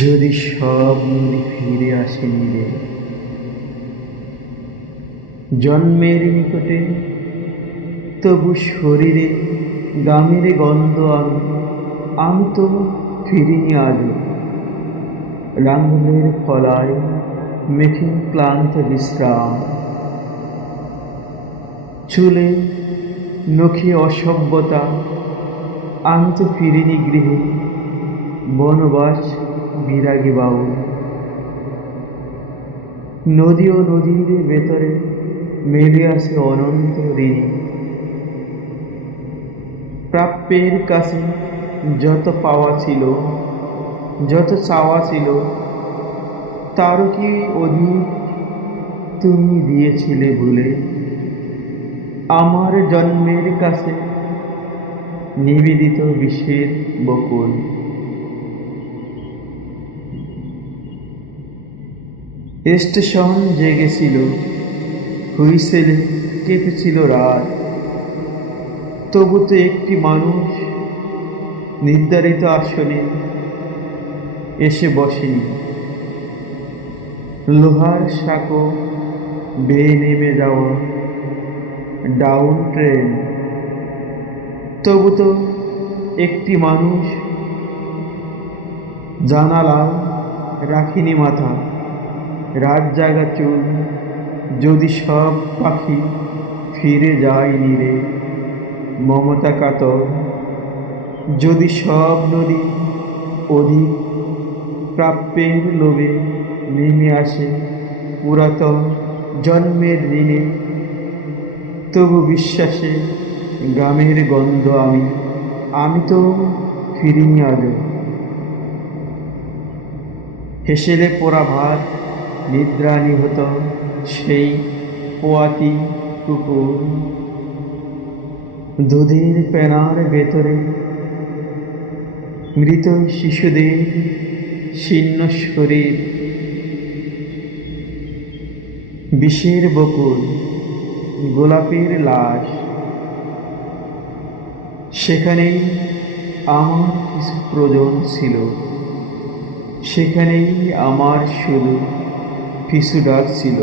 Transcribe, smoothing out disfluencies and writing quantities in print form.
যদি সব নদী ফিরে আসে নিরে, জন্মের নিকটে, তবু শরীরে গামের গন্ধ আমি তো ফিরিনি আজও। লাঙ্গলের ফলায় মেখে ক্লান্ত বিশ্রাম, চুলে নখে অসভ্যতা, আমি তো ফিরিনি গৃহে, বনবাস বিরাগী বাউল। নদী ও নদীর ভেতরে মেলে আসে অনন্ত ঋণী। প্রাপ্যের কাছে যত পাওয়া ছিল, যত চাওয়া ছিল, তারও কি অধিক তুমি দিয়েছিলে ভুলে? আমার জন্মের কাছে নিবেদিত বিষের বকুল। স্টেশন জেগেছিল, হুইসেলে কেঁপেছিল রাত, তবু তো একটি মানুষ নির্ধারিত আসনে এসে বসেনি। লোহার সাঁকো বেয়ে নেমে যাওয়া ডাউন ট্রেন, তবু তো একটি মানুষ জানালায় রাখিনি মাথা। রাত জাগা চুল, যদি সব পাখি ফিরে যায় নীরে মমতা কাতর, যদি সব নদী অধিক প্রাপ্যের লোভে নেমে আসে পুরাতন জন্মের ঋণে, তবু বিশ্বাসে গ্রামের গন্ধ আমি তো ফিরিনি আজও। হেসেলে পোড়া ভাত, নিদ্রা নিহত সেই পোয়াতি কুকুর, দুধের পেনার ভেতরে মৃত শিশুদের শীর্ণ শরীর, বিষের বকুল, গোলাপের লাশ। সেখানেই আমার কিছু প্রয়োজন ছিল, সেখানেই আমার শুধু পিছু ডাক ছিল।